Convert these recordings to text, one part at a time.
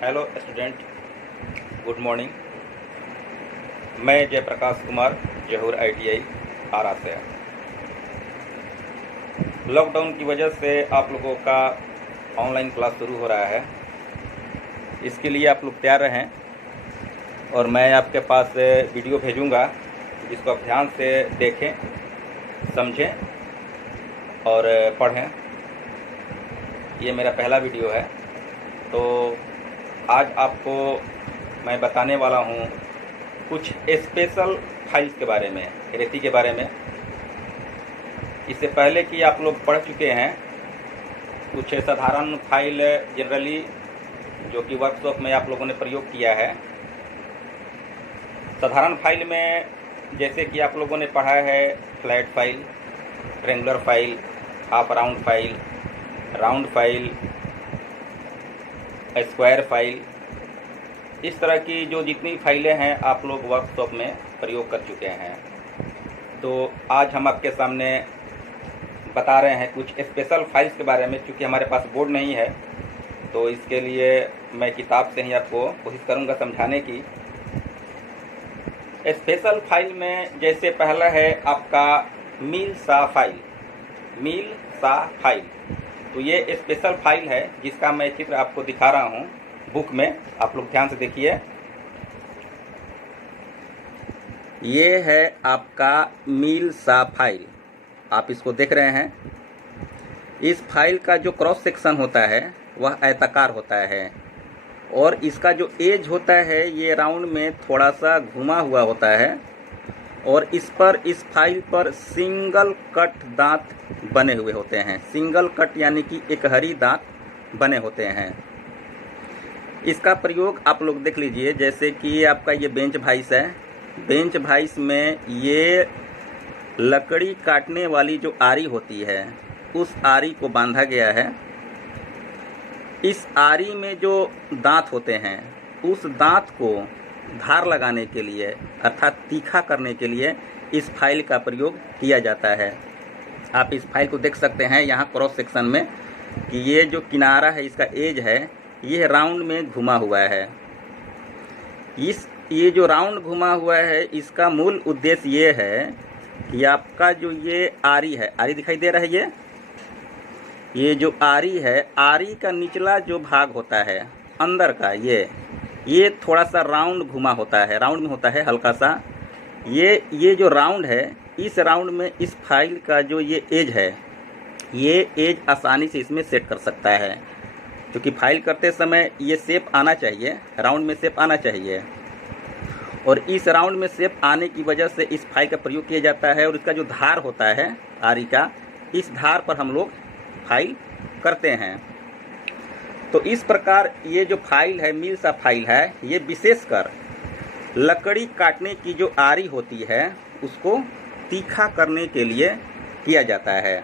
Hello student, good morning. मैं जयप्रकाश कुमार, जहूर ITI आरा से। Lockdown की वजह से आप लोगों का ऑनलाइन क्लास शुरू हो रहा है। इसके लिए आप लोग तैयार रहें और मैं आपके पास वीडियो भेजूंगा, जिसको आप ध्यान से देखें, समझें और पढ़ें। ये मेरा पहला वीडियो है। तो आज आपको मैं बताने वाला हूँ कुछ स्पेशल फाइल्स के बारे में, रेती के बारे में। इससे पहले कि आप लोग पढ़ चुके हैं कुछ साधारण फाइल, जनरली जो कि वर्कशॉप में आप लोगों ने प्रयोग किया है। साधारण फाइल में जैसे कि आप लोगों ने पढ़ा है flat file, triangular file, half round file, round file, square file, इस तरह की जो जितनी फाइलें हैं आप लोग वर्कशॉप में प्रयोग कर चुके हैं। तो आज हम आपके सामने बता रहे हैं कुछ स्पेशल फाइल्स के बारे में। चूँकि हमारे पास बोर्ड नहीं है तो इसके लिए मैं किताब से ही आपको कोशिश करूंगा समझाने की। स्पेशल फाइल में जैसे पहला है आपका मील सा फाइल। मील सा फाइल, तो ये स्पेशल फाइल है जिसका मैं चित्र आपको दिखा रहा हूँ बुक में। आप लोग ध्यान से देखिए। ये है आपका मील सा फाइल, आप इसको देख रहे हैं। इस फाइल का जो क्रॉस सेक्शन होता है वह आयताकार होता है और इसका जो एज होता है ये राउंड में थोड़ा सा घुमा हुआ होता है और इस फाइल पर सिंगल कट दांत बने हुए होते हैं। सिंगल कट यानी कि एक हरी दांत बने होते हैं। इसका प्रयोग आप लोग देख लीजिए। जैसे कि आपका ये बेंच वाइस है। बेंच वाइस में ये लकड़ी काटने वाली जो आरी होती है उस आरी को बांधा गया है। इस आरी में जो दांत होते हैं उस दांत को धार लगाने के लिए अर्थात तीखा करने के लिए इस फाइल का प्रयोग किया जाता है। आप इस फाइल को देख सकते हैं यहाँ क्रॉस सेक्शन में कि ये जो किनारा है इसका एज है ये राउंड में घुमा हुआ है। ये जो राउंड घुमा हुआ है इसका मूल उद्देश्य ये है कि आपका जो ये आरी है, आरी दिखाई दे रहा है, ये जो आरी है, आरी का निचला जो भाग होता है अंदर का, ये थोड़ा सा राउंड घुमा होता है, राउंड में होता है हल्का सा। ये जो राउंड है, इस राउंड में इस फाइल का जो ये एज है, ये एज आसानी से इसमें सेट कर सकता है। क्योंकि फाइल करते समय ये शेप आना चाहिए, राउंड में शेप आना चाहिए और इस राउंड में शेप आने की वजह से इस फाइल का प्रयोग किया जाता है। और इसका जो धार होता है आरी का, इस धार पर हम लोग फाइल करते हैं। तो इस प्रकार ये जो फाइल है, मील सा फाइल है, ये विशेषकर लकड़ी काटने की जो आरी होती है उसको तीखा करने के लिए किया जाता है।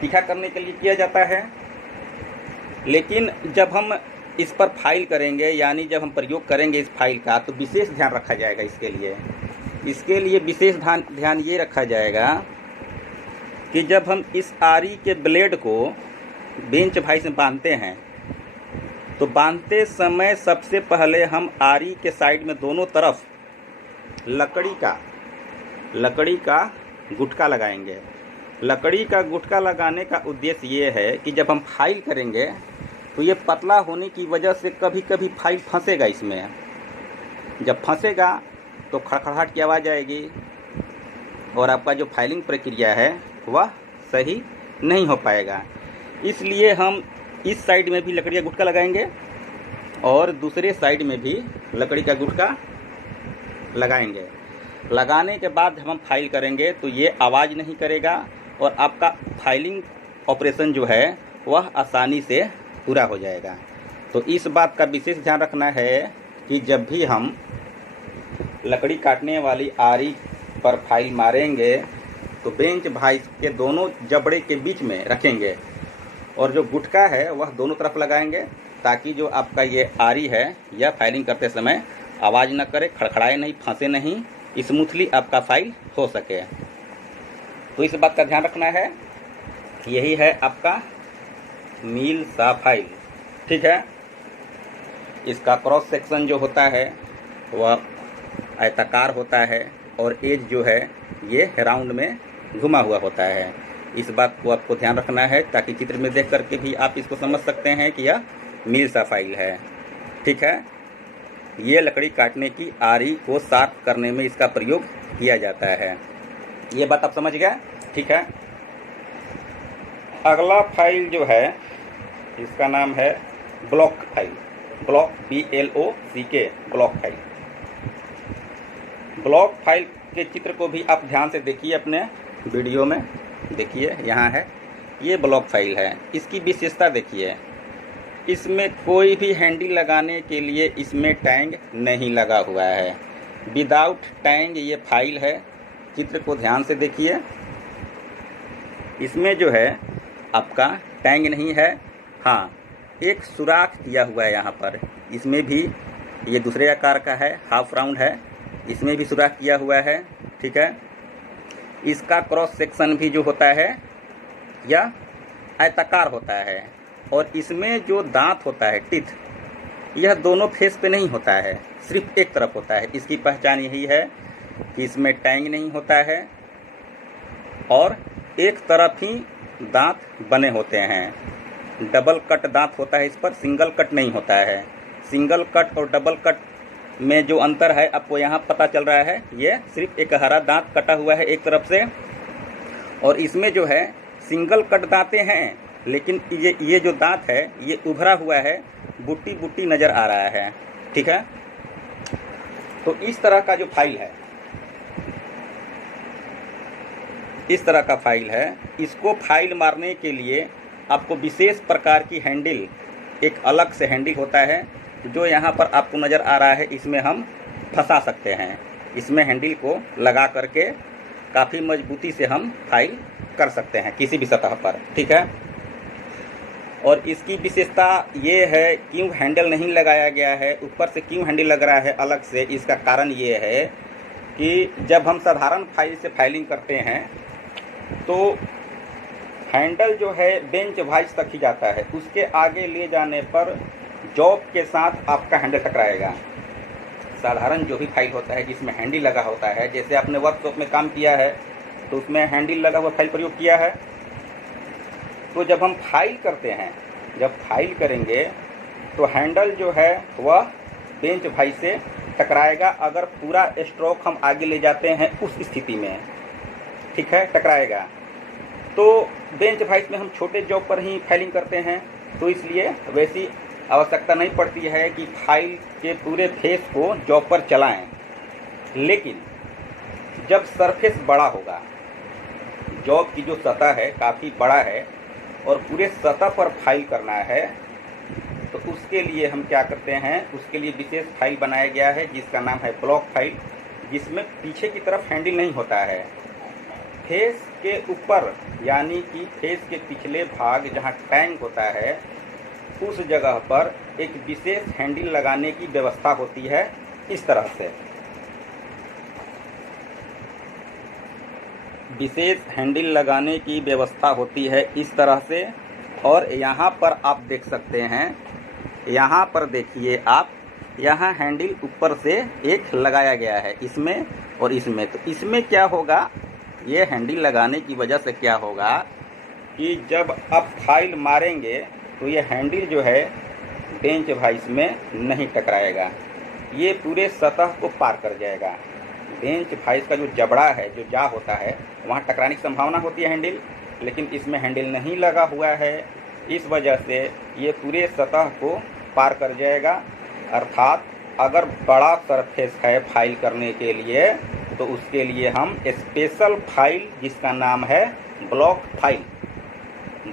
तीखा करने के लिए किया जाता है। लेकिन जब हम इस पर फाइल करेंगे, यानी जब हम प्रयोग करेंगे इस फाइल का, तो विशेष ध्यान रखा जाएगा। इसके लिए विशेष ध्यान ये रखा जाएगा कि जब हम इस आरी के ब्लेड को बेंच वाइस में बांधते हैं तो बांधते समय सबसे पहले हम आरी के साइड में दोनों तरफ लकड़ी का गुटका लगाएंगे। लकड़ी का गुटका लगाने का उद्देश्य ये है कि जब हम फाइल करेंगे तो ये पतला होने की वजह से कभी कभी फाइल फंसेगा इसमें। जब फंसेगा तो खड़खड़ाहट की आवाज़ आएगी और आपका जो फाइलिंग प्रक्रिया है वह सही नहीं हो पाएगा। इसलिए हम इस साइड में भी लकड़ी का गुटका लगाएंगे और दूसरे साइड में भी लकड़ी का गुटका लगाएंगे। लगाने के बाद हम फाइल करेंगे तो ये आवाज़ नहीं करेगा और आपका फाइलिंग ऑपरेशन जो है वह आसानी से पूरा हो जाएगा। तो इस बात का विशेष ध्यान रखना है कि जब भी हम लकड़ी काटने वाली आरी पर फाइल मारेंगे तो बेंच वाइस के दोनों जबड़े के बीच में रखेंगे और जो गुटका है वह दोनों तरफ लगाएंगे ताकि जो आपका ये आरी है यह फाइलिंग करते समय आवाज़ न करे, खड़खड़ाए नहीं, फंसे नहीं, स्मूथली आपका फाइल हो सके। तो इस बात का ध्यान रखना है। यही है आपका मील सा फाइल। ठीक है। इसका क्रॉस सेक्शन जो होता है वह आयताकार होता है और एज जो है ये राउंड में घुमा हुआ होता है। इस बात को आपको ध्यान रखना है ताकि चित्र में देख करके भी आप इसको समझ सकते हैं कि यह मील-सा फाइल है। ठीक है, ये लकड़ी काटने की आरी को शार्प करने में इसका प्रयोग किया जाता है। ये बात आप समझ गए? ठीक है। अगला फाइल जो है इसका नाम है block file. Block BLOCK block file. Block file के चित्र को भी आप ध्यान से देखिए, अपने वीडियो में देखिए, यहाँ है, ये ब्लॉक फाइल है। इसकी विशेषता देखिए, इसमें कोई भी हैंडल लगाने के लिए इसमें टैंग नहीं लगा हुआ है। विदाउट टैंग ये फाइल है। चित्र को ध्यान से देखिए, इसमें जो है आपका टैंग नहीं है। हाँ, एक सुराख किया हुआ है यहाँ पर। इसमें भी ये दूसरे आकार का है, हाफ राउंड है, इसमें भी सुराख किया हुआ है। ठीक है, इसका क्रॉस सेक्शन भी जो होता है यह आयताकार होता है और इसमें जो दांत होता है, टिथ, यह दोनों फेस पे नहीं होता है, सिर्फ एक तरफ होता है। इसकी पहचान यही है कि इसमें टैंग नहीं होता है और एक तरफ ही दांत बने होते हैं। डबल कट दांत होता है इस पर, सिंगल कट नहीं होता है। सिंगल कट और डबल कट में जो अंतर है आपको यहाँ पता चल रहा है, ये सिर्फ एक हरा दांत कटा हुआ है एक तरफ से, और इसमें जो है सिंगल कट दांतें हैं, लेकिन ये जो दांत है ये उभरा हुआ है, बुट्टी बुट्टी नज़र आ रहा है। ठीक है, तो इस तरह का जो फाइल है, इस तरह का फाइल है। इसको फाइल मारने के लिए आपको विशेष प्रकार की हैंडल, एक अलग से हैंडल होता है जो यहाँ पर आपको नज़र आ रहा है, इसमें हम फंसा सकते हैं। इसमें हैंडल को लगा करके काफ़ी मजबूती से हम फाइल कर सकते हैं किसी भी सतह पर। ठीक है, और इसकी विशेषता ये है, क्यों हैंडल नहीं लगाया गया है, ऊपर से क्यों हैंडल लग रहा है अलग से, इसका कारण ये है कि जब हम साधारण फाइल से फाइलिंग करते हैं तो हैंडल जो है बेंच वाइज तक ही जाता है। उसके आगे ले जाने पर जॉब के साथ आपका हैंडल टकराएगा। साधारण जो भी फाइल होता है जिसमें हैंडल लगा होता है, जैसे आपने वर्कशॉप में काम किया है तो उसमें हैंडल लगा हुआ फाइल प्रयोग किया है, तो जब हम फाइल करते हैं, जब फाइल करेंगे तो हैंडल जो है वह बेंच भाई से टकराएगा। अगर पूरा स्ट्रोक हम आगे ले जाते हैं उस स्थिति में, ठीक है, टकराएगा। तो बेंच भाई में हम छोटे जॉब पर ही फाइलिंग करते हैं, तो इसलिए वैसी आवश्यकता नहीं पड़ती है कि फाइल के पूरे फेस को जॉब पर चलाएं। लेकिन जब सरफेस बड़ा होगा, जॉब की जो सतह है काफ़ी बड़ा है और पूरे सतह पर फाइल करना है, तो उसके लिए हम क्या करते हैं, उसके लिए विशेष फाइल बनाया गया है जिसका नाम है ब्लॉक फाइल, जिसमें पीछे की तरफ हैंडल नहीं होता है। फेस के ऊपर, यानी कि फेस के पिछले भाग जहाँ टैंग होता है, उस जगह पर एक विशेष हैंडल लगाने की व्यवस्था होती है। इस तरह से विशेष हैंडल लगाने की व्यवस्था होती है इस तरह से। और यहाँ पर आप देख सकते हैं, यहाँ पर देखिए आप, यहाँ हैंडल ऊपर से एक लगाया गया है, इसमें और इसमें। तो इसमें क्या होगा, ये हैंडल लगाने की वजह से क्या होगा कि जब आप फाइल मारेंगे तो ये हैंडल जो है बेंच वाइज में नहीं टकराएगा, ये पूरे सतह को पार कर जाएगा। बेंच वाइज का जो जबड़ा है, जो जा होता है, वहाँ टकराने की संभावना होती है हैंडल, लेकिन इसमें हैंडल नहीं लगा हुआ है, इस वजह से ये पूरे सतह को पार कर जाएगा। अर्थात अगर बड़ा सरफेस है फाइल करने के लिए तो उसके लिए हम स्पेशल फाइल, जिसका नाम है ब्लॉक फाइल,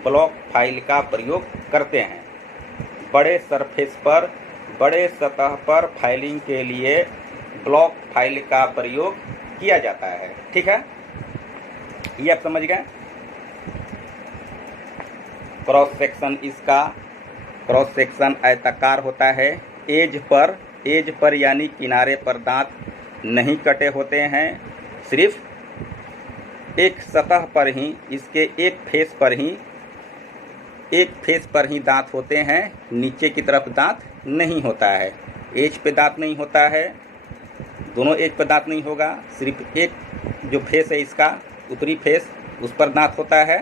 ब्लॉक फाइल का प्रयोग करते हैं। बड़े सरफेस पर, बड़े सतह पर फाइलिंग के लिए ब्लॉक फाइल का प्रयोग किया जाता है। ठीक है, ये आप समझ गए। क्रॉस सेक्शन, इसका क्रॉस सेक्शन आयताकार होता है। एज पर यानी किनारे पर दांत नहीं कटे होते हैं, सिर्फ एक सतह पर ही, इसके एक फेस पर ही एक फेस पर ही दांत होते हैं, नीचे की तरफ दांत नहीं होता है। एज पे दांत नहीं होता है, दोनों एज पर दांत नहीं होगा, सिर्फ एक जो फेस है इसका ऊपरी फेस उस पर दांत होता है।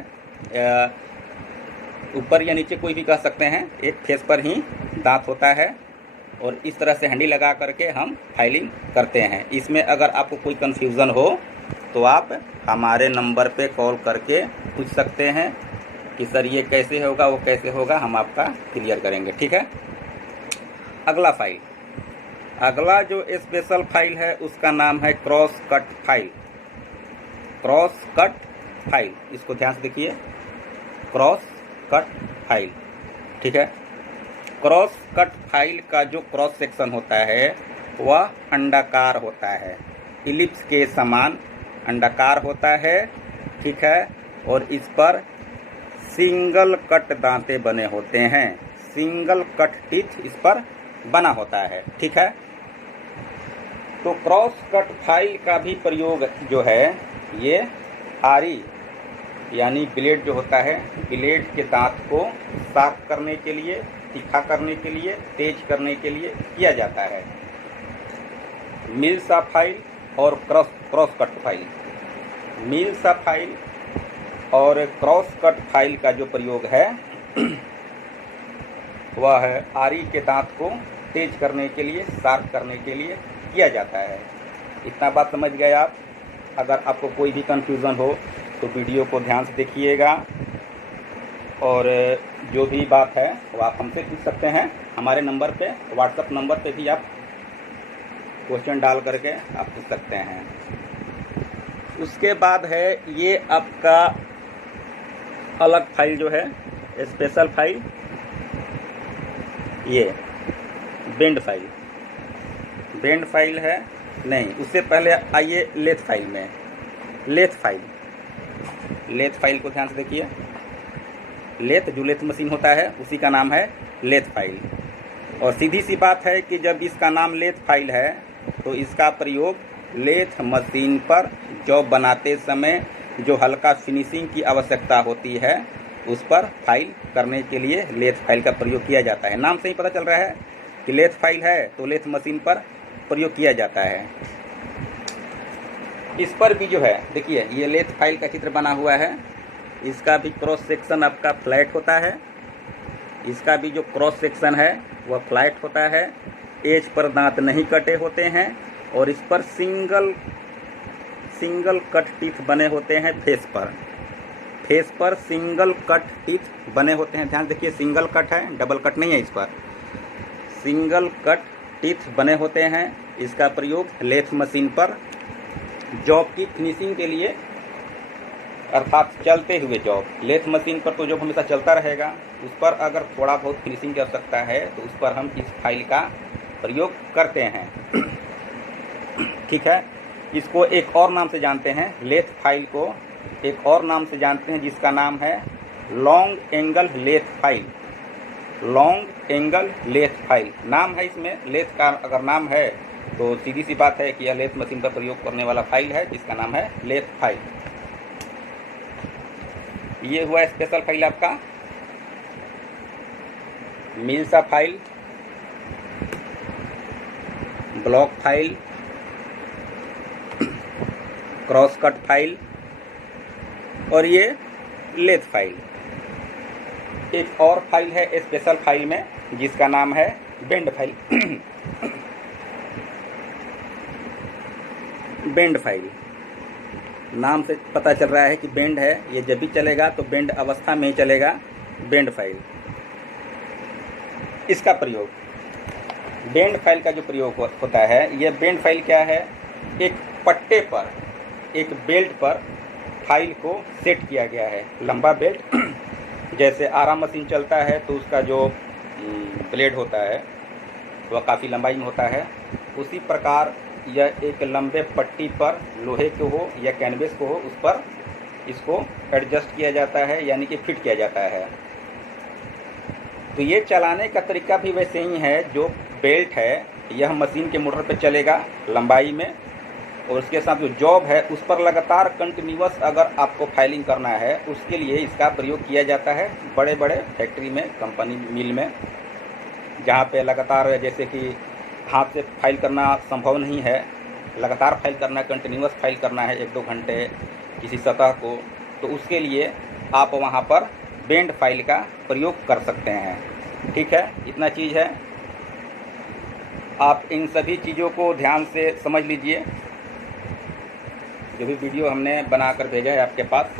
ऊपर या नीचे कोई भी कह सकते हैं, एक फेस पर ही दांत होता है। और इस तरह से हंडी लगा करके हम फाइलिंग करते हैं। इसमें अगर आपको कोई कन्फ्यूज़न हो तो आप हमारे नंबर पे कॉल करके पूछ सकते हैं कि सर ये कैसे होगा, वो कैसे होगा, हम आपका क्लियर करेंगे। ठीक है। अगला फाइल, अगला जो स्पेशल फाइल है उसका नाम है cross cut file. Cross cut file, इसको ध्यान से देखिए, क्रॉस कट फाइल। ठीक है। क्रॉस कट फाइल का जो क्रॉस सेक्शन होता है वह अंडाकार होता है, इलिप्स के समान अंडाकार होता है। ठीक है। और इस पर सिंगल कट दांते बने होते हैं, सिंगल कट टीथ इस पर बना होता है। ठीक है। तो क्रॉस कट फाइल का भी प्रयोग जो है ये आरी यानी ब्लेड जो होता है, ब्लेड के दांत को साफ करने के लिए, तीखा करने के लिए, तेज करने के लिए किया जाता है। मिल्सा फाइल और क्रॉस कट फाइल। मिल्सा फाइल और क्रॉस कट फाइल का जो प्रयोग है वह है आरी के दांत को तेज करने के लिए, शार्प करने के लिए किया जाता है। इतना बात समझ गए आप। अगर आपको कोई भी कन्फ्यूज़न हो तो वीडियो को ध्यान से देखिएगा और जो भी बात है वो आप हमसे पूछ सकते हैं। हमारे नंबर पे, व्हाट्सएप नंबर पे भी आप क्वेश्चन डाल करके आप पूछ सकते हैं। उसके बाद है ये आपका अलग फाइल जो है स्पेशल फाइल, ये बेंड फाइल। बेंड फाइल है नहीं, उससे पहले आइए लेथ फाइल में। लेथ फाइल, लेथ फाइल को ध्यान से देखिए। लेथ जो लेथ मशीन होता है उसी का नाम है लेथ फाइल। और सीधी सी बात है कि जब इसका नाम लेथ फाइल है तो इसका प्रयोग लेथ मशीन पर जॉब बनाते समय जो हल्का फिनिशिंग की आवश्यकता होती है उस पर फाइल करने के लिए लेथ फाइल का प्रयोग किया जाता है। नाम से ही पता चल रहा है कि लेथ फाइल है तो लेथ मशीन पर प्रयोग किया जाता है। इस पर भी जो है देखिए ये लेथ फाइल का चित्र बना हुआ है, इसका भी क्रॉस सेक्शन आपका फ्लैट होता है। इसका भी जो क्रॉस सेक्शन है वह फ्लैट होता है, एज पर दांत नहीं कटे होते हैं और इस पर सिंगल कट टीथ बने होते हैं। फेस पर सिंगल कट टीथ बने होते हैं। ध्यान देखिए, सिंगल कट है, डबल कट नहीं है। इस पर सिंगल कट टीथ बने होते हैं। इसका प्रयोग लेथ मशीन पर जॉब की फिनिशिंग के लिए, अर्थात चलते हुए जॉब, लेथ मशीन पर तो जॉब हमेशा चलता रहेगा, उस पर अगर थोड़ा बहुत फिनिशिंग की आवश्यकता है तो उस पर हम इस फाइल का प्रयोग करते हैं। ठीक है। इसको एक और नाम से जानते हैं, लेथ फाइल को एक और नाम से जानते हैं जिसका नाम है long angle lathe file. Long angle lathe file नाम है इसमें। लेथ का अगर नाम है तो सीधी सी बात है कि यह लेथ मशीन पर प्रयोग करने वाला फाइल है जिसका नाम है लेथ फाइल। ये हुआ स्पेशल फाइल आपका। मिल्सा file, block file, cross cut file और ये लेथ फाइल। एक और फाइल है स्पेशल फाइल में जिसका नाम है बेंड फाइल। बेंड फाइल नाम से पता चल रहा है कि बेंड है, ये जब भी चलेगा तो बेंड अवस्था में ही चलेगा। बेंड फाइल, इसका प्रयोग, बेंड फाइल का जो प्रयोग होता है, यह बेंड फाइल क्या है, एक पट्टे पर, एक बेल्ट पर फाइल को सेट किया गया है। लंबा बेल्ट, जैसे आरा मशीन चलता है तो उसका जो ब्लेड होता है वह काफ़ी लंबाई में होता है, उसी प्रकार यह एक लंबे पट्टी पर लोहे को हो या कैनवेस को हो उस पर इसको एडजस्ट किया जाता है, यानी कि फिट किया जाता है। तो ये चलाने का तरीका भी वैसे ही है। जो बेल्ट है यह मशीन के मोटर पर चलेगा लंबाई में और उसके साथ जो जॉब है उस पर लगातार कंटिन्यूअस अगर आपको फाइलिंग करना है, उसके लिए इसका प्रयोग किया जाता है बड़े बड़े फैक्ट्री में, कंपनी, मिल में, जहाँ पे लगातार, जैसे कि हाथ से फाइल करना संभव नहीं है, लगातार फाइल करना, कंटिन्यूअस फाइल करना है 1-2 घंटे किसी सतह को, तो उसके लिए आप वहाँ पर बेंड फाइल का प्रयोग कर सकते हैं। ठीक है, इतना चीज़ है। आप इन सभी चीज़ों को ध्यान से समझ लीजिए। जो भी वीडियो हमने बनाकर भेजा है आपके पास,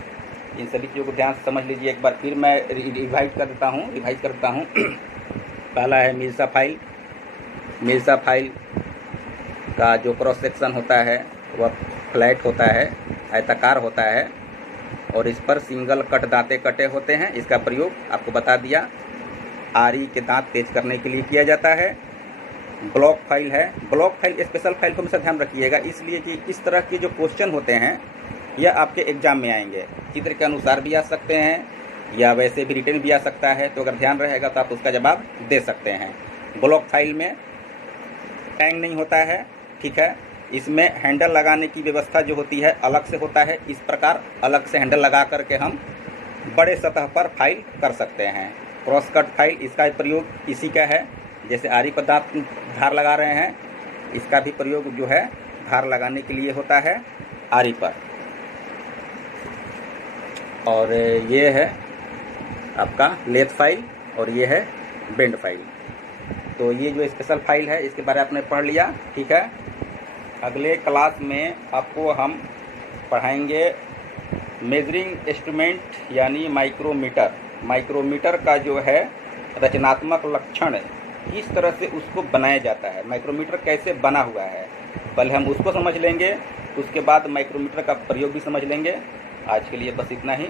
इन सभी चीज़ों को ध्यान से समझ लीजिए। एक बार फिर मैं रिवाइज कर देता हूँ। पहला है मिल्सा फाइल। मिल्सा फाइल का जो क्रॉस सेक्शन होता है वह फ्लैट होता है, आयताकार होता है, और इस पर सिंगल कट दांते कटे होते हैं। इसका प्रयोग आपको बता दिया। आरी के दांत तेज करने के लिए किया जाता है। ब्लॉक फाइल है। ब्लॉक फाइल स्पेशल फाइल को हमेशा ध्यान रखिएगा, इसलिए कि इस तरह के जो क्वेश्चन होते हैं यह आपके एग्जाम में आएंगे। चित्र के अनुसार भी आ सकते हैं या वैसे भी रिटर्न भी आ सकता है, तो अगर ध्यान रहेगा तो आप उसका जवाब दे सकते हैं। ब्लॉक फाइल में टैंग नहीं होता है, ठीक है। इसमें हैंडल लगाने की व्यवस्था जो होती है अलग से होता है। इस प्रकार अलग से हैंडल लगा करके हम बड़े सतह पर फाइल कर सकते हैं। क्रॉस कट फाइल, इसका प्रयोग इसी का है। जैसे आरी पर दांत धार लगा रहे हैं, इसका भी प्रयोग जो है धार लगाने के लिए होता है आरी पर। और ये है आपका लेथ फाइल और ये है बेंड फाइल। तो ये जो स्पेशल फाइल है इसके बारे में आपने पढ़ लिया, ठीक है। अगले क्लास में आपको हम पढ़ाएंगे मेजरिंग इंस्ट्रूमेंट यानी माइक्रोमीटर। माइक्रोमीटर का जो है रचनात्मक लक्षण, किस तरह से उसको बनाया जाता है, माइक्रोमीटर कैसे बना हुआ है, पहले हम उसको समझ लेंगे, उसके बाद माइक्रोमीटर का प्रयोग भी समझ लेंगे। आज के लिए बस इतना ही।